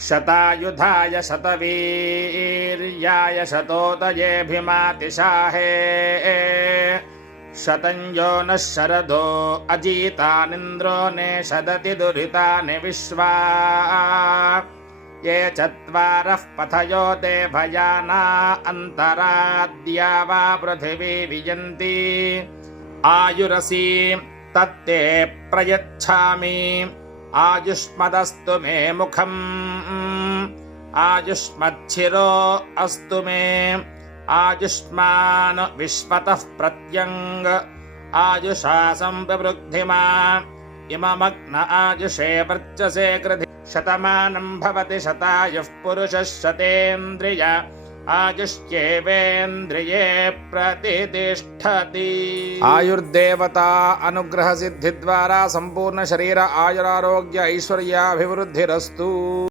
शतायुधाय शतवीर्याय शतोदयेऽभिमातिशाहे शतञ्जो नः शरदो अजीतानिन्द्रो नेषदति दुरितानि विश्वा ये चत्वारः पथयो ते भयाना अन्तराद्या वा पृथिवी विजन्ति आयुरसि तत्ते प्रयच्छामि आयुष्मदस्तु मे मुखम् आयुष्मच्छिरो अस्तु मे आयुष्मान् विश्वतः प्रत्यङ्ग आयुषा संविवृद्धिमा इममग्न आयुषे वर्चसे कृधि शतमानं भवति शतायुः पुरुषः शतेन्द्रिय आयुष्येवेन्द्रिये प्रतितिष्ठति। आयुर्देवता अनुग्रह सिद्धि द्वारा संपूर्ण शरीर आयुरारोग्य ऐश्वर्याभिवृद्धिरस्तु।